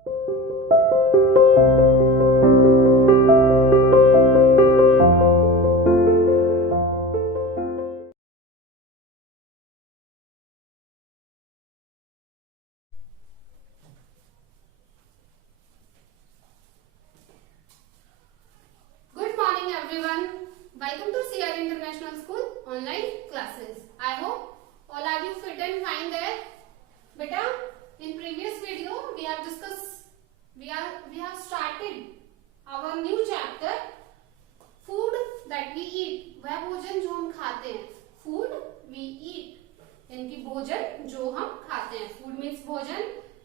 Welcome to CR International School online classes. I hope all are you fit and fine there. Beta, in previous video we have discussed, we have started our new chapter, food that we eat. वह भोजन जो हम खाते हैं, food we eat, यानी कि भोजन जो हम खाते हैं. Food means भोजन,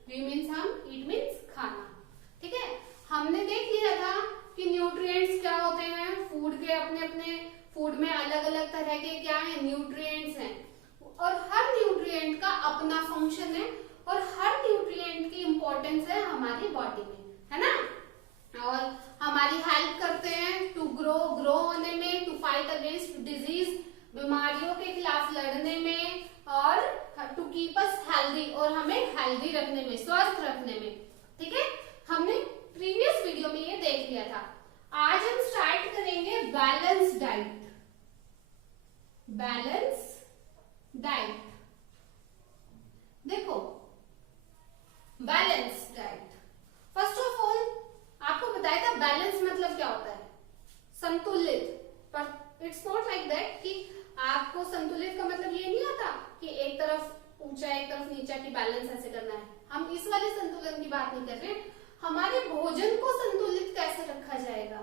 we means हम, eat means खाना. ठीक है, हमने देख लिया था कि न्यूट्रिएंट्स क्या होते हैं. फूड के अपने अपने फूड में अलग अलग तरह के क्या है, न्यूट्रिएंट्स हैं, और हर न्यूट्रिएंट का अपना फंक्शन है और हर न्यूट्रिएंट की इंपॉर्टेंस है हमारी बॉडी में, है ना. और हमारी हेल्प करते हैं टू ग्रो होने में, टू फाइट अगेंस्ट डिजीज, बीमारियों के खिलाफ लड़ने में, और टू कीप अस हेल्दी, और हमें हेल्दी रखने में, स्वस्थ रखने में. ठीक है, हमने प्रीवियस वीडियो में ये देख लिया था. आज हम स्टार्ट करेंगे बैलेंस डाइट. बैलेंस डाइट, देखो balance diet, first of all आपको बताया था बैलेंस मतलब क्या होता है, संतुलित. पर इट्स नॉट लाइक दैट कि आपको संतुलित का मतलब ये नहीं आता कि एक तरफ ऊंचा एक तरफ नीचा की बैलेंस ऐसे करना है. हम इस वाले संतुलन की बात नहीं कर रहे, हमारे भोजन को संतुलित कैसे रखा जाएगा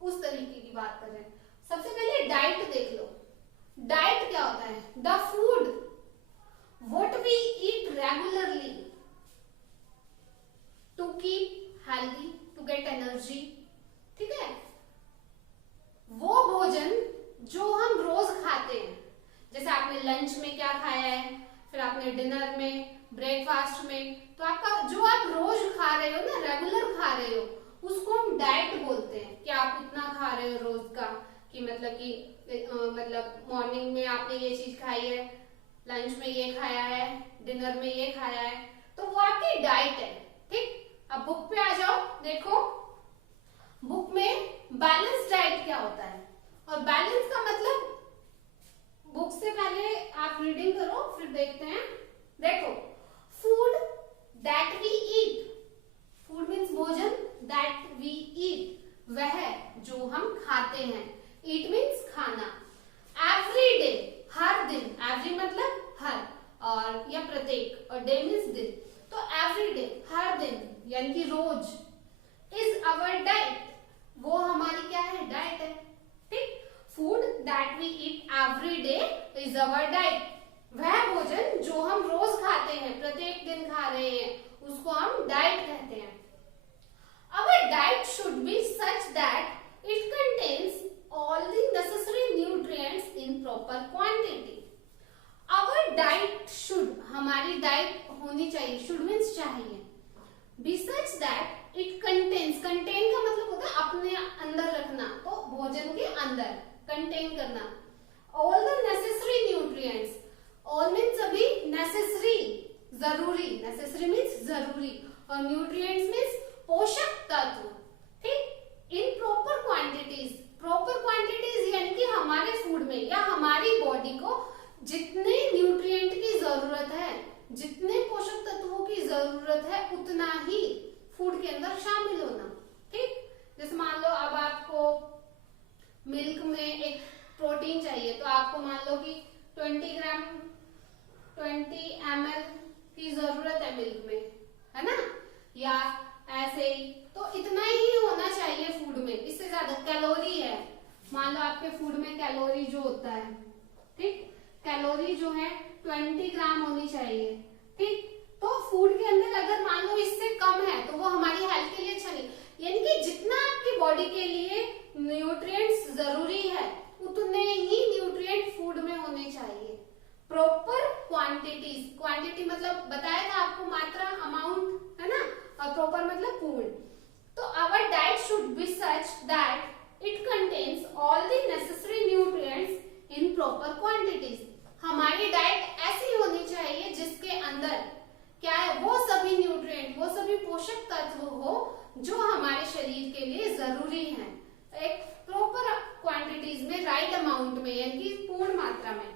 उस तरीके की बात कर रहे हैं. सबसे पहले डाइट देख लो. डाइट क्या होता है, the food what we eat regularly to keep healthy, to get energy. ठीक है, वो भोजन जो हम रोज खाते हैं, जैसे आपने लंच में क्या खाया है, फिर आपने डिनर में, ब्रेकफास्ट में, तो आपका जो आप रोज खा रहे हो ना, रेगुलर खा रहे हो, उसको हम डाइट बोलते हैं. कि आप इतना खा रहे हो रोज का, कि मतलब मॉर्निंग में आपने ये चीज खाई है, लंच में ये खाया है, डिनर में ये खाया है, तो वो आपकी डाइट है. ठीक, अब बुक पे आ जाओ. देखो बुक में बैलेंस डाइट क्या होता है, और बैलेंस का मतलब, बुक से पहले आप रीडिंग करो फिर देखते हैं. देखो, food that we eat, food means भोजन, दैट वी ईट वह जो हम खाते हैं, ईट मीन्स खाना. एवरी डे हर दिन, एवरी मतलब हर, और या प्रत्येक, और डे मीन्स दिन, तो एवरी डे हर दिन यानी कि रोज, इज अवर डाइट, वो हमारी क्या है, डाइट है. ठीक, food that we eat every day is our diet, वह भोजन जो हम रोज खाते हैं, प्रत्येक दिन खा रहे हैं, उसको हम डाइट कहते हैं. Our diet should be such that it contains all the necessary nutrients in proper quantity. Our diet should, हमारी डाइट होनी चाहिए, should means चाहिए, be such that it contains, contain का मतलब होता है अपने अंदर रखना, तो भोजन के अंदर contain करना, all the necessary nutrients, all means अभी necessary, जरूरी, necessary means जरूरी, और nutrients means पोषक तत्व. ठीक, इन प्रॉपर क्वांटिटीज, प्रॉपर क्वांटिटीज यानी कि हमारे फूड में या हमारी बॉडी को जितने न्यूट्रिएंट की जरूरत है, जितने पोषक तत्वों की जरूरत है, उतना ही फूड के अंदर शामिल होना. ठीक, जैसे मान लो अब आपको मिल्क में एक प्रोटीन चाहिए, तो आपको मान लो कि 20 ग्राम 20 ml की जरूरत है मिल्क में, है ना, या ऐसे ही, तो इतना ही होना चाहिए फूड में. इससे ज्यादा कैलोरी है, मान लो आपके फूड में कैलोरी जो होता है, ठीक, कैलोरी जो है 20 ग्राम होनी चाहिए. ठीक, तो फूड के अंदर अगर मान लो इससे कम है तो वो हमारी हेल्थ के लिए अच्छा नहीं. यानी कि जितना आपकी बॉडी के लिए न्यूट्रिएंट्स जरूरी है, उतने ही न्यूट्रिएंट फूड में होने चाहिए. प्रॉपर क्वांटिटीज, क्वांटिटी मतलब बताया था आपको, मात्रा, अमाउंट, है ना, और प्रॉपर मतलब पूर्ण. तो our diet should be such that it contains all the necessary nutrients in proper quantities. हमारी डाइट ऐसी होनी चाहिए जिसके अंदर पोषक तत्व हो जो हमारे शरीर के लिए जरूरी है, एक प्रॉपर क्वांटिटीज में, राइट अमाउंट में, यानी कि पूर्ण मात्रा में।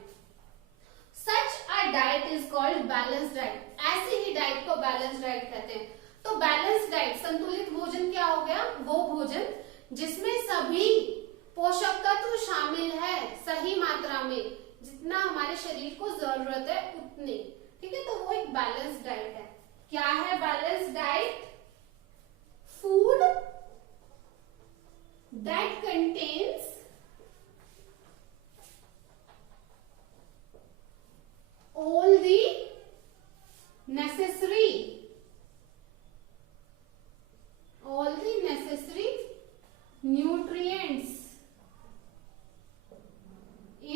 Such a diet is called balance diet. ऐसी ही डाइट को बैलेंस डाइट कहते हैं। तो बैलेंस डाइट, संतुलित भोजन क्या हो गया? वो भोजन जिसमें सभी पोषक तत्व शामिल है सही मात्रा में, जितना हमारे शरीर को जरूरत है उतनी। ठीक है, तो वो एक बैलेंस डाइट है। क्या है balance diet? Food that contains all the necessary nutrients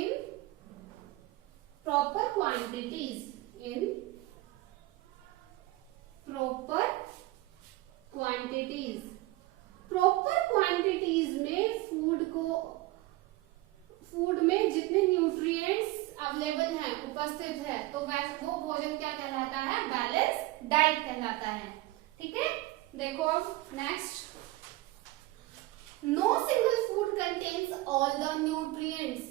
in proper quantities, proper quantities में फूड में जितने न्यूट्रिएंट्स अवेलेबल हैं, उपस्थित है, तो वो भोजन क्या कहलाता है? बैलेंस डाइट कहलाता है। ठीक है, देखो अब next, no single food contains all the nutrients.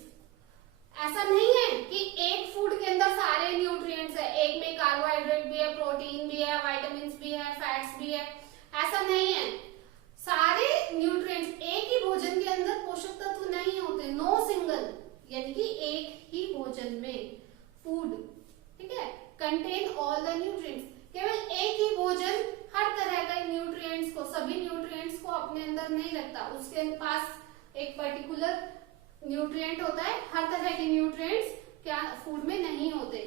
ऐसा नहीं है कि एक फूड के अंदर सारे न्यूट्रिएंट्स है, एक में कार्बोहाइड्रेट भी है, प्रोटीन भी है, विटामिन भी है, फैट्स भी है, ऐसा नहीं है। सारे न्यूट्रिएंट्स एक ही भोजन के अंदर पोषक तत्व नहीं होते। नो सिंगल यानी कि एक ही भोजन में फूड, ठीक है, कंटेन ऑल द न्यूट्रिएंट्स। केवल एक ही भोजन हर तरह का न्यूट्रिएंट्स को, सभी न्यूट्रिएंट्स को अपने अंदर नहीं रखता। उसके पास एक पर्टिकुलर न्यूट्रिएंट होता है, हर तरह के न्यूट्रिएंट्स क्या फूड में नहीं होते,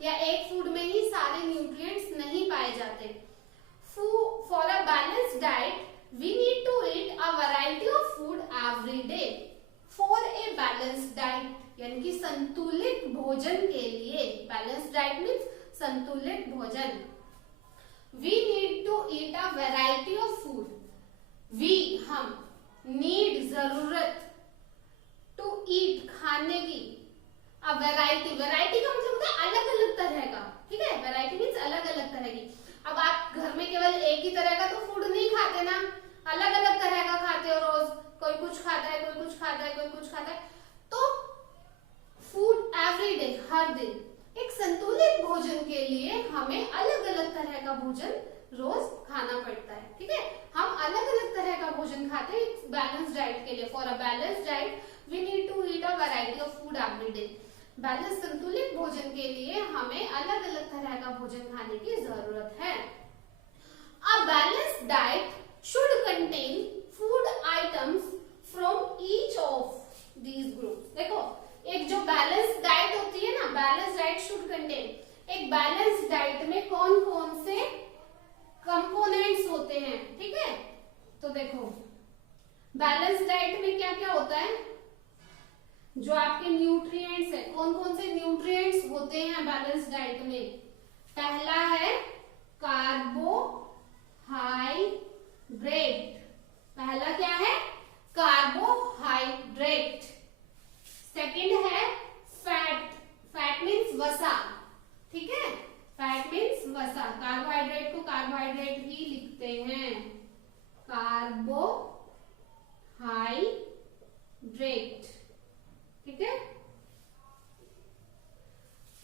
या एक फूड में ही सारे न्यूट्रिएंट्स नहीं पाए जाते। For a balanced diet we need to eat a variety of food every day. For a balanced diet यानी कि संतुलित भोजन के लिए, बैलेंस्ड डाइट मीन्स संतुलित भोजन, we need to eat a variety of food. we हम, need जरूरत, to eat खाने की, a variety, variety का मतलब होता है अलग अलग तरह का। ठीक है, variety मीन्स अलग अलग तरह की। अब आप घर में केवल एक ही तरह का तो फूड नहीं खाते ना, अलग अलग तरह का खाते हो रोज, कोई कुछ खाता है, कोई कुछ खाता है, कोई कुछ खाता है। तो फूड एवरी डे, हर दिन। एक संतुलित भोजन के लिए हमें अलग अलग तरह का भोजन रोज खाना पड़ता है। ठीक है, हम अलग अलग तरह का भोजन खाते हैं बैलेंस डाइट के लिए। For a balance diet we need to eat a variety of food every day. Balance संतुलित भोजन के लिए हमें अलग अलग तरह का भोजन खाने की जरूरत है। अ balance diet should contain food items from each of these groups। देखो, एक जो बैलेंस डाइट होती है ना, बैलेंस डाइट शुड कंटेन, एक बैलेंस डाइट में कौन कौन से कंपोनेंट्स होते हैं। ठीक है, तो देखो बैलेंस डाइट में क्या क्या होता है, जो आपके न्यूट्रिएंट्स है, कौन कौन से न्यूट्रिएंट्स होते हैं बैलेंस डाइट में। पहला है कार्बोहाइड्रेट। पहला क्या है? कार्बोहाइड्रेट। सेकंड है फैट। फैट मीन्स वसा। ठीक है, फैट मीन्स वसा। कार्बोहाइड्रेट को कार्बोहाइड्रेट ही लिखते हैं, कार्बोहाइड्रेट। ठीक है,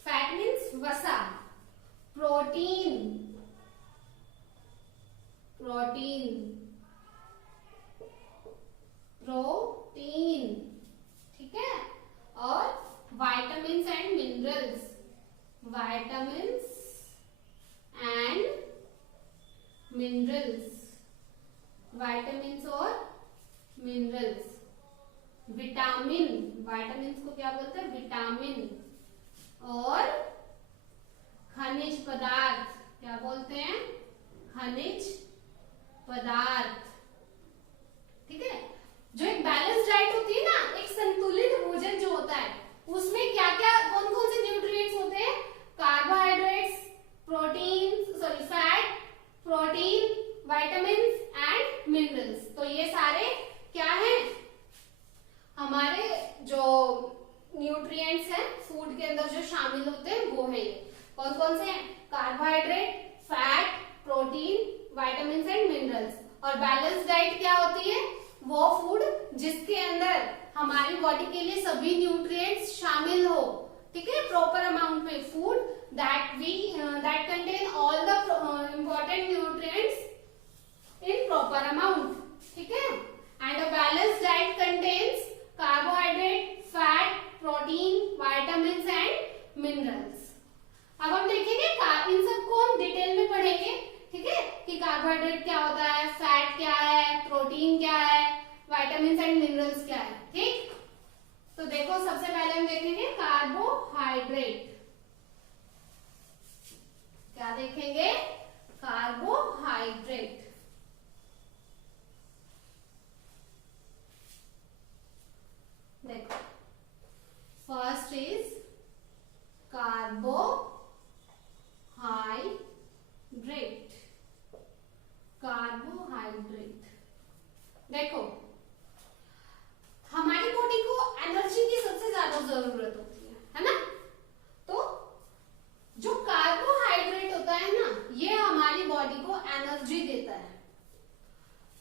फैट मीन्स वसा। Protein, protein, protein. ठीक है, और vitamins and minerals, vitamins and minerals, vitamins और मिनरल्स। विटामिन, विटामिन्स को क्या बोलते हैं? विटामिन। और खनिज पदार्थ, क्या बोलते हैं? खनिज पदार्थ। ठीक है, जो एक बैलेंस डाइट होती है ना, एक संतुलित भोजन जो होता है, उसमें क्या क्या, कौन कौन से न्यूट्रिएंट्स होते हैं? Carbohydrates, protein, sorry fat, protein, vitamins and minerals. तो ये सारे क्या हैं? हमारे जो न्यूट्रिएंट्स हैं फूड के अंदर जो शामिल होते हैं वो है ये। कौन कौन से हैं? कार्बोहाइड्रेट, फैट, प्रोटीन, विटामिन और बैलेंस डाइट क्या होती है? वो फूड जिसके अंदर हमारी बॉडी के लिए सभी न्यूट्रिएंट्स शामिल हो, ठीक है, प्रॉपर अमाउंट में। Food that contain all the important nutrients in proper amount, ठीक है। And a balanced diet contains carbohydrate, fat, protein, vitamins and minerals। अब हम देखेंगे इन सबको हम डिटेल में पढ़ेंगे, ठीक है, कि कार्बोहाइड्रेट क्या होता है, फैट क्या है, प्रोटीन क्या है, विटामिन एंड मिनरल्स क्या है, ठीक। तो देखो सबसे पहले हम देखेंगे कार्बोहाइड्रेट। क्या देखेंगे? कार्बोहाइड्रेट। देखो फर्स्ट इज कार्बोहाइड्रेट। कार्बोहाइड्रेट देखो हमारी बॉडी को एनर्जी की सबसे ज्यादा जरूरत होती है ना। तो जो कार्बोहाइड्रेट होता है ना, ये हमारी बॉडी को एनर्जी देता है।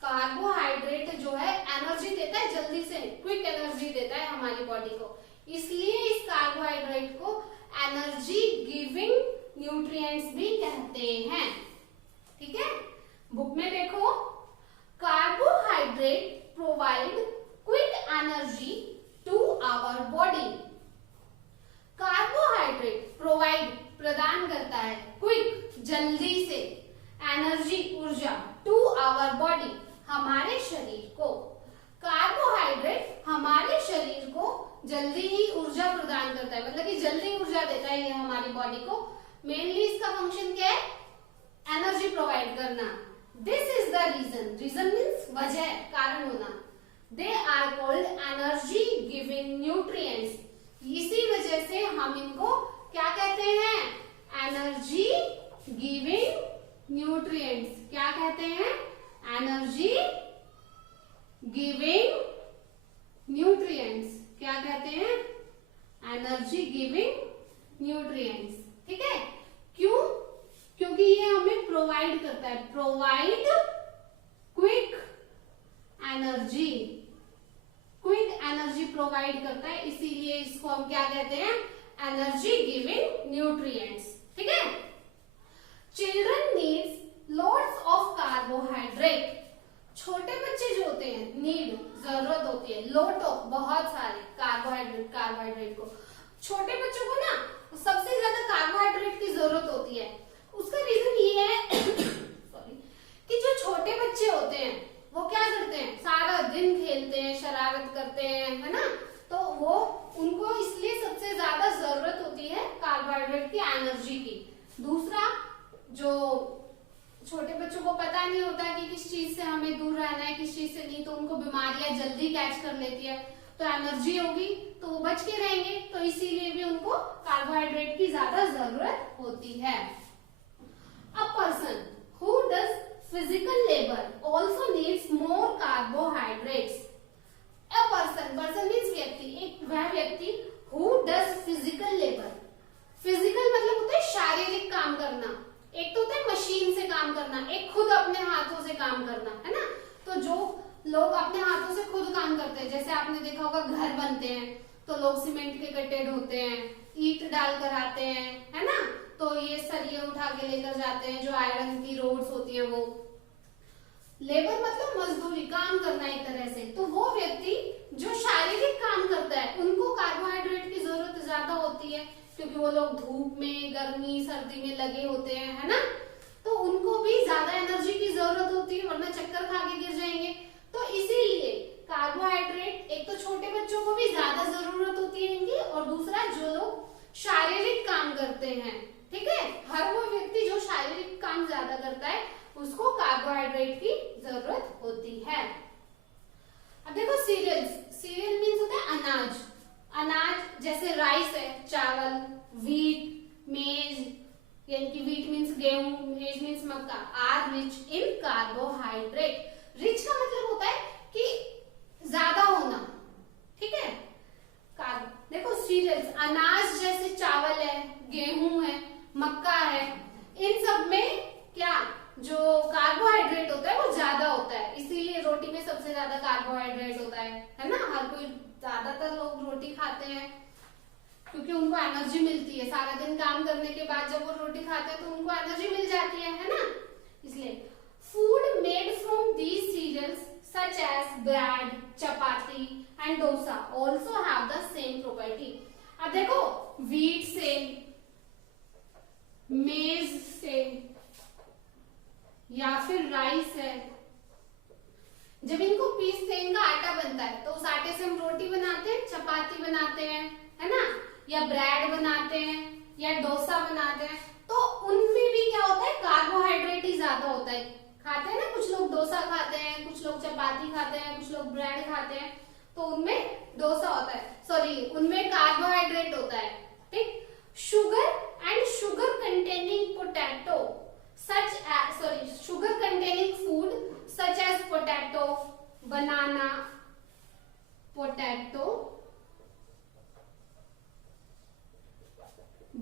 कार्बोहाइड्रेट जो है एनर्जी देता है, जल्दी से क्विक एनर्जी देता है हमारी बॉडी को। इसलिए इस कार्बोहाइड्रेट को एनर्जी गिविंग न्यूट्रिएंट्स भी कहते हैं, ठीक है। बुक में देखो, carbohydrate provide quick energy to our body. Carbohydrate provide प्रदान करता है, क्विक जल्दी से, एनर्जी ऊर्जा, टू आवर बॉडी हमारे शरीर को। कार्बोहाइड्रेट हमारे शरीर को जल्दी ही ऊर्जा प्रदान करता है, मतलब कि जल्दी ऊर्जा देता है ये हमारी बॉडी को। मेनली इसका फंक्शन क्या है? एनर्जी प्रोवाइड करना। This is the reason, reason means वजह, कारण होना। They are called energy giving nutrients. इसी वजह से हम इनको क्या कहते हैं? Energy giving nutrients. क्या कहते हैं? Energy giving nutrients. क्या कहते हैं? एनर्जी गिविंग न्यूट्रिएंट्स, ठीक है। क्यों? क्योंकि ये हमें प्रोवाइड करता है, provide quick energy, quick energy provide करता है, इसीलिए इसको हम क्या कहते हैं? एनर्जी गिविंग न्यूट्रिएंट्स, ठीक है। Children needs lots of carbohydrate. छोटे बच्चे जो होते हैं, नीड जरूरत होती है, लॉट ऑफ बहुत सारे कार्बोहाइड्रेट को। छोटे बच्चों को ना सबसे ज्यादा कार्बोहाइड्रेट की जरूरत होती है। उसका रीजन ये है सॉरी, कि जो छोटे बच्चे होते हैं वो क्या करते हैं? सारा दिन खेलते हैं, शरारत करते हैं, है ना। तो वो उनको इसलिए सबसे ज्यादा जरूरत होती है कार्बोहाइड्रेट की, एनर्जी की। दूसरा, जो छोटे बच्चों को पता नहीं होता कि किस चीज से हमें दूर रहना है, किस चीज से नहीं, तो उनको बीमारियां जल्दी कैच कर लेती है। तो एनर्जी होगी तो वो बच के रहेंगे, तो इसीलिए भी उनको कार्बोहाइड्रेट की ज्यादा जरूरत होती है। A person who does physical labour also needs more carbohydrates. A person, person means व्यक्ति, एक वह व्यक्ति who does physical labour. Physical मतलब होता है शारीरिक काम करना। एक तो होता है मशीन से काम करना, एक खुद अपने हाथों से काम करना, है ना। तो जो लोग अपने हाथों से खुद काम करते हैं, जैसे आपने देखा होगा घर बनते हैं तो लोग सीमेंट के गड्ढे ढोते हैं, ईंट डालकर आते हैं, है ना। तो ये सरिये उठा के लेकर जाते हैं, जो आयरन की रोड्स होती हैं वो। लेबर मतलब मजदूरी, काम करना एक तरह से। तो वो व्यक्ति जो शारीरिक काम करता है उनको कार्बोहाइड्रेट की जरूरत ज्यादा होती है, क्योंकि वो लोग धूप में, गर्मी, सर्दी में लगे होते हैं, है ना। तो उनको भी ज्यादा एनर्जी की जरूरत होती है, वरना चक्कर खा के गिर जाएंगे। तो इसीलिए कार्बोहाइड्रेट, एक तो छोटे बच्चों को भी ज्यादा जरूरत होती है इनकी, और दूसरा जो लोग शारीरिक काम करते हैं, ठीक है, हर वो व्यक्ति जो शारीरिक काम ज्यादा करता है उसको कार्बोहाइड्रेट की जरूरत होती है। अब देखो सीरियल्स, सीरियल मीन्स होता है अनाज। अनाज जैसे राइस है, चावल, व्हीट, मेज, यानी कि व्हीट मीन्स गेहूं, मेज मीन्स मक्का, are rich in carbohydrate. Rich का मतलब होता है कि ज्यादा होना, ठीक है। देखो सीरियल्स, अनाज जैसे चावल है, गेहूं है, मक्का है, इन सब में क्या जो कार्बोहाइड्रेट होता है वो ज्यादा होता है। ज्यादा कार्बोहाइड्रेट होता है ना। हर कोई, ज्यादातर लोग रोटी खाते हैं क्योंकि उनको एनर्जी मिलती है। सारा दिन काम करने के बाद जब वो रोटी खाते हैं तो उनको एनर्जी मिल जाती है ना। इसलिए food made from these cereals such as bread, chapati and dosa also have the same property। अब देखो wheat से, मेज से या फिर राइस है, जब इनको पीसते हैं इनका आटा बनता है, तो उस आटे से हम रोटी बनाते हैं, चपाती बनाते हैं, है ना, या ब्रेड बनाते हैं या डोसा बनाते हैं। तो उनमें भी क्या होता है, कार्बोहाइड्रेट ही ज्यादा होता है। खाते हैं ना, कुछ लोग डोसा खाते हैं, कुछ लोग चपाती खाते हैं, कुछ लोग ब्रेड खाते हैं, तो उनमें डोसा होता है, सॉरी उनमें कार्बोहाइड्रेट होता है। ठीक। Sugar and sugar containing potato such as, sorry sugar containing food such as potato, banana, potato,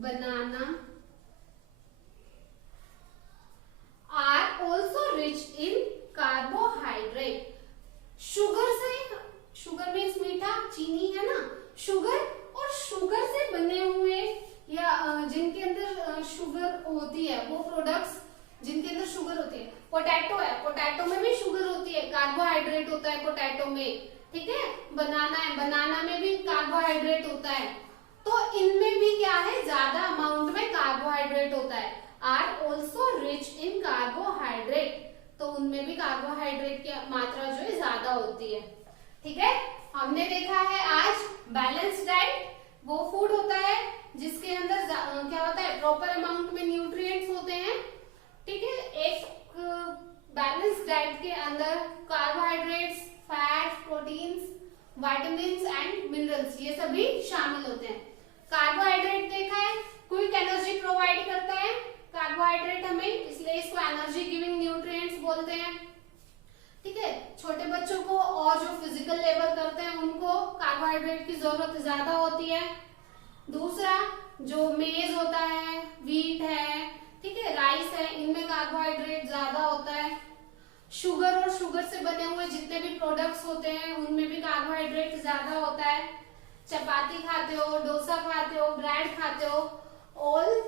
banana are also rich in carbohydrate। Sugar से, शुगर मीन्स मीठा, चीनी है ना, शुगर और शुगर से बने हुए या जिनके अंदर शुगर होती है, वो प्रोडक्ट्स जिनके अंदर शुगर होती है। पोटैटो है, पोटैटो में भी शुगर होती है, कार्बोहाइड्रेट होता है पोटैटो में। ठीक है। बनाना है, बनाना में भी कार्बोहाइड्रेट होता है। तो इनमें भी क्या है, ज्यादा अमाउंट में कार्बोहाइड्रेट होता है। Are also rich in carbohydrate, तो उनमें भी कार्बोहाइड्रेट की मात्रा जो है ज्यादा होती है। ठीक है। हमने देखा है आज बैलेंस डाइट वो फूड होता है जिसके अंदर क्या होता है, प्रॉपर अमाउंट में न्यूट्रिएंट्स होते हैं। ठीक है। एक बैलेंस डाइट के अंदर carbohydrates, fat, proteins, vitamins and minerals ये सभी शामिल होते हैं। कार्बोहाइड्रेट देखा है, क्विक एनर्जी प्रोवाइड करता है कार्बोहाइड्रेट हमें, इसलिए इसको एनर्जी गिविंग न्यूट्रिएंट्स बोलते हैं। ठीक है। छोटे बच्चों को और जो फिजिकल लेबर करते हैं उनको कार्बोहाइड्रेट की जरूरत ज्यादा होती है। दूसरा, जो मेज होता है, व्हीट है, ठीक है, राइस है, इनमें कार्बोहाइड्रेट ज्यादा होता है। शुगर और शुगर से बने हुए जितने भी प्रोडक्ट्स होते हैं उनमें भी कार्बोहाइड्रेट ज्यादा होता है। चपाती खाते हो, डोसा खाते हो, ब्रेड खाते हो, ऑल